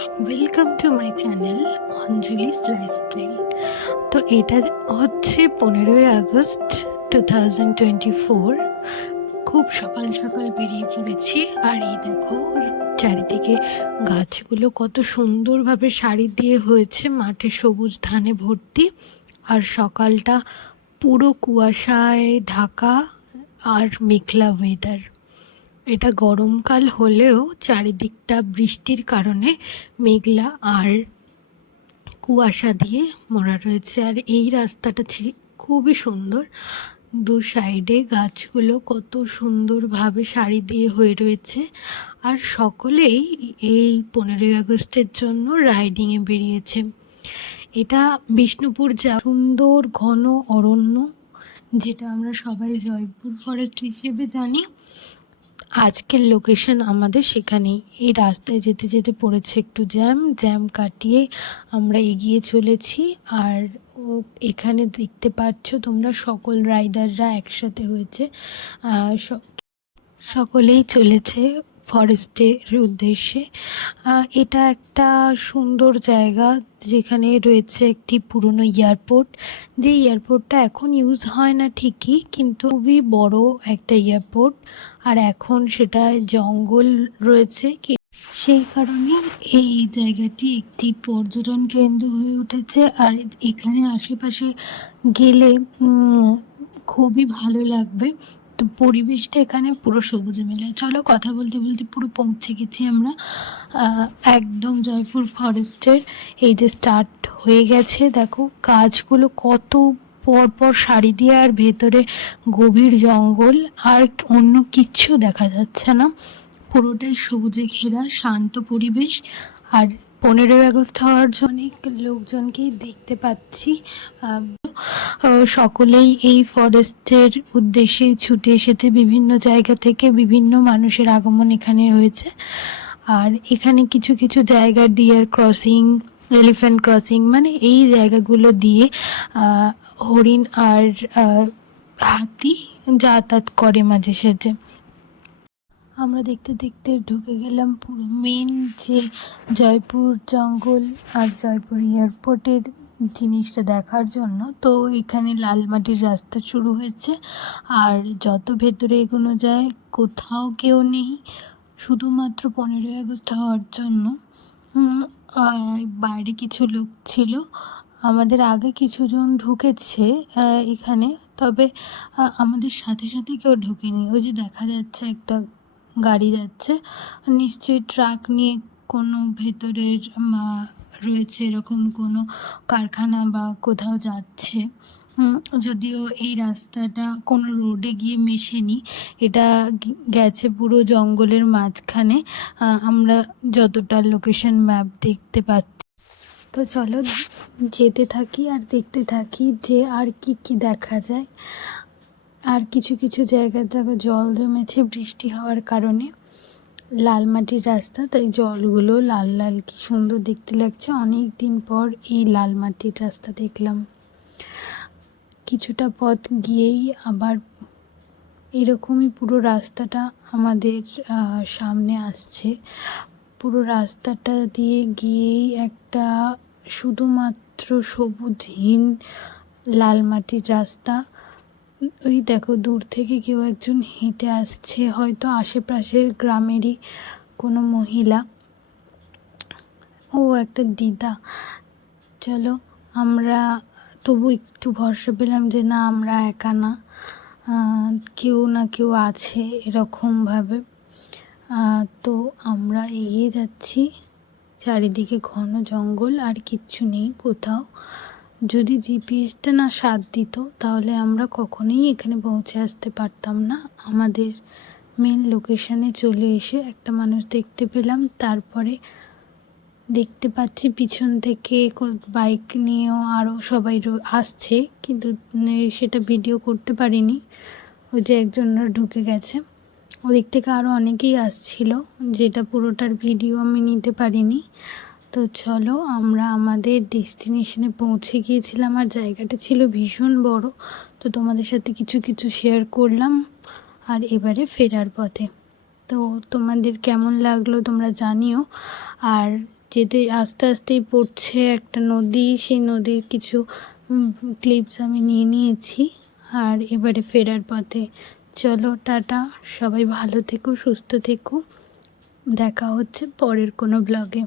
Welcome to my channel Anjali's lifestyle তো এটা হচ্ছে পনেরোই August two thousand twenty four খুব সকাল সকাল বেরিয়ে পড়েছি। আর এই দেখো, চারিদিকে গাছগুলো কত সুন্দরভাবে শাড়ি দিয়ে হয়েছে, মাঠে সবুজ ধানে ভর্তি। আর সকালটা পুরো কুয়াশায় ঢাকা আর মেঘলা ওয়েদার এটা গরমকাল হলেও চারিদিকটা বৃষ্টির কারণে মেঘলা আর কুয়াশা দিয়ে মরা রয়েছে। আর এই রাস্তাটা খুবই সুন্দর। দু সাইডে গাছগুলো কত সুন্দরভাবে সারি দিয়ে হয়ে রয়েছে। আর সকলেই এই পনেরোই আগস্টের জন্য রাইডিংয়ে বেরিয়েছে। এটা বিষ্ণুপুর যা সুন্দর ঘন অরণ্য, যেটা আমরা সবাই জয়পুর ফরেস্ট হিসেবে জানি। আজকের লোকেশন আমাদের সেখানেই। এই রাস্তায় যেতে যেতে পড়েছে একটু জ্যাম জ্যাম কাটিয়ে আমরা এগিয়ে চলেছি। আর এখানে দেখতে পাচ্ছ তোমরা সকল রাইডাররা একসাথে হয়েছে। সকলেই চলেছে। ফরেস্টের উদ্দেশ্যে। এটা একটা সুন্দর জায়গা যেখানে রয়েছে একটি পুরনো এয়ারপোর্ট। যে এয়ারপোর্টটা এখন ইউজ হয় না ঠিকই, কিন্তু খুবই বড় একটা এয়ারপোর্ট। আর এখন সেটা জঙ্গল রয়েছে সেই কারণে এই জায়গাটি একটি পর্যটন কেন্দ্র হয়ে উঠেছে। আর এখানে আশেপাশে গেলে খুবই ভালো লাগবে। তো পরিবেশটা এখানে পুরো সবুজে মিলে। চলো কথা বলতে বলতে পুরো পৌঁছে গেছি আমরা। একদম জয়পুর ফরেস্টের। এই যে স্টার্ট হয়ে গেছে, দেখো গাছগুলো কত পরপর পর সারি দিয়ে আর ভেতরে গভীর জঙ্গল। আর অন্য কিচ্ছু দেখা যাচ্ছে না। পুরোটাই সবুজে ঘেরা, শান্ত পরিবেশ। আর পনেরোই আগস্ট হওয়ার অনেক লোকজনকেই দেখতে পাচ্ছি। সকলেই এই ফরেস্টের উদ্দেশ্যে ছুটে এসেছে। বিভিন্ন জায়গা থেকে বিভিন্ন মানুষের আগমন এখানে হয়েছে। আর এখানে কিছু কিছু জায়গা ডিয়ার ক্রসিং এলিফ্যান্ট ক্রসিং মানে এই জায়গাগুলো দিয়ে হরিণ আর হাতি যাতায়াত করে মাঝে সাঝে। আমরা দেখতে দেখতে ঢুকে গেলাম পুরো মেন যে জয়পুর জঙ্গল আর জয়পুর এয়ারপোর্টের জিনিসটা দেখার জন্য। তো এখানে লাল মাটির রাস্তা শুরু হয়েছে। আর যত ভেতরে এগোনো যায়, কোথাও কেউ নেই। শুধুমাত্র পনেরোই আগস্ট হওয়ার জন্য। বাইরে কিছু লোক ছিল। আমাদের আগে কিছুজন ঢুকেছে এখানে। তবে আমাদের সাথে সাথে কেউ ঢোকেনি। ওই যে দেখা যাচ্ছে একটা গাড়ি যাচ্ছে। নিশ্চয়ই ট্রাক নিয়ে কোনো ভেতরের রয়েছে এরকম কোনো কারখানা বা কোথাও যাচ্ছে। যদিও এই রাস্তাটা কোনো রোডে গিয়ে মেশেনি, এটা গেছে পুরো জঙ্গলের মাঝখানে। আমরা যতটা লোকেশন ম্যাপ দেখতে পাচ্ছি। তো চলো, যেতে থাকি আর দেখতে থাকি যে আর কি কি দেখা যায়। আর কিছু কিছু জায়গায় দেখো জল জমেছে, বৃষ্টি হওয়ার কারণে। লাল মাটির রাস্তা, তাই জলগুলো লাল লাল, কি সুন্দর দেখতে লাগছে। অনেক দিন পর এই লাল মাটির রাস্তা দেখলাম। কিছুটা পথ গিয়েই আবার এরকমই পুরো রাস্তাটা আমাদের সামনে আসছে। পুরো রাস্তাটা দিয়ে গিয়েই একটা শুধুমাত্র সবুজহীন লাল মাটির রাস্তা। ওই দেখো, দূর থেকে কেউ একজন হেঁটে আসছে, হয়তো আশেপাশের গ্রামেরই কোনো মহিলা। ও একটা দিদা। চলো, আমরা, তবু একটু ভরসা পেলাম যে না, আমরা একা না। কেউ না কেউ আছে এরকমভাবে। তো আমরা এগিয়ে যাচ্ছি। চারিদিকে ঘন জঙ্গল, আর কিচ্ছু নেই কোথাও। যদি জিপিএসটা না সাথ দিত, তাহলে আমরা কখনোই এখানে পৌঁছে আসতে পারতাম না। আমাদের মেন লোকেশানে চলে এসে একটা মানুষ দেখতে পেলাম। তারপরে দেখতে পাচ্ছি পিছন থেকে বাইক নিয়েও আরও সবাই আসছে। কিন্তু সেটা ভিডিও করতে পারিনি। ওই যে একজনরা ঢুকে গেছে। ওদিক থেকে আরও অনেকেই আসছিল, যেটা পুরোটার ভিডিও আমি নিতে পারিনি। তো চলো আমরা আমাদের ডেস্টিনেশনে পৌঁছে গিয়েছিলাম। আর জায়গাটা ছিল ভীষণ বড়, তো তোমাদের সাথে কিছু কিছু শেয়ার করলাম আর এবারে ফেরার পথে। তো তোমাদের কেমন লাগল তোমরা জানিও। আর যেতে, আস্তে আস্তেই পড়ছে একটা নদী, সেই নদীর কিছু ক্লিপস আমি নিয়ে নিয়েছি। আর এবারে ফেরার পথে। চলো, টাটা। সবাই ভালো থেকো, সুস্থ থেকো। দেখা হচ্ছে পরের কোনো ব্লগে